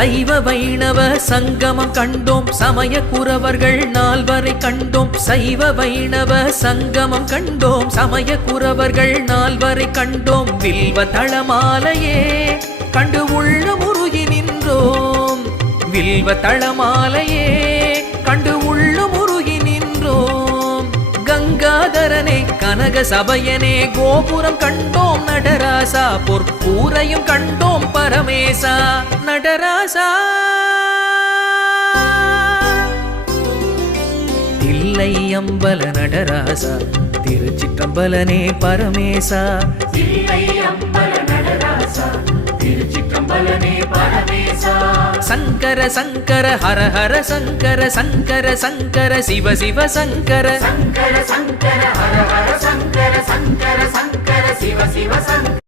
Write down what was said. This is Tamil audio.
சைவ வைணவ சங்கமம் கண்டோம், சமய குரவர்கள் நால்வரை கண்டோம். சைவ வைணவ சங்கமம் கண்டோம், சமய குரவர்கள் நால்வரை கண்டோம். வில்வ தளமாலையே கண்டு உள்ள முருகி நின்றோம், வில்வ தளமாலையே கண்டு உள்ள முருகி நின்றோம். கங்காதரனே கனக சபையனே கோபுரம் கண்டோம் நடராசா, பொற்கூரையும் கண்டோம் பரமேசா நடராசா. தில்லை அம்பல நடராசா திருச்சிற்றம்பலனே பரமேசா, தில்லை அம்பல நடராசா திருச்சிற்றம்பலனே பரமேசா. சங்கர சங்கர ஹர ஹர சங்கர, சங்கர சங்கர சிவ சிவ சங்கர, சங்கர சங்கர ஹர ஹர சங்கர, சங்கர சங்கர சிவ சிவ சங்கர.